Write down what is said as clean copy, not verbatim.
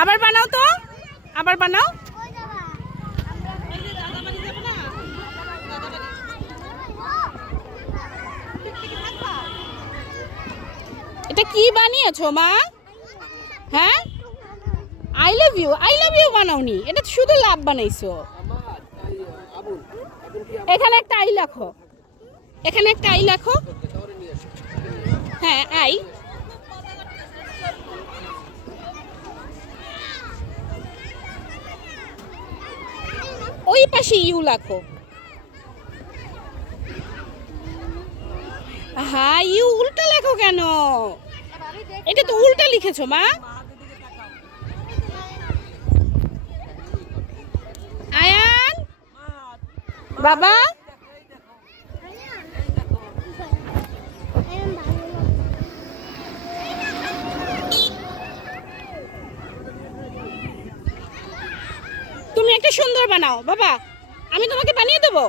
আবার বানাও তো, আবার বানাও। এটা কি বানিয়েছো মা? হ্যাঁ, আই লাভ ইউ বানাওনি, এটা শুধু লাভ বানাইছো। এখানে একটা আই লেখো, এখানে একটা আই লেখো। হ্যাঁ, আই। ওই পাশে ইউ লেখো। হ্যাঁ, ইউ উল্টা লেখো কেন? এটা তো উল্টা লিখেছো মা। আয়ান বাবা, তুমি একটা সুন্দর বানাও বাবা, আমি তোমাকে বানিয়ে দেবো।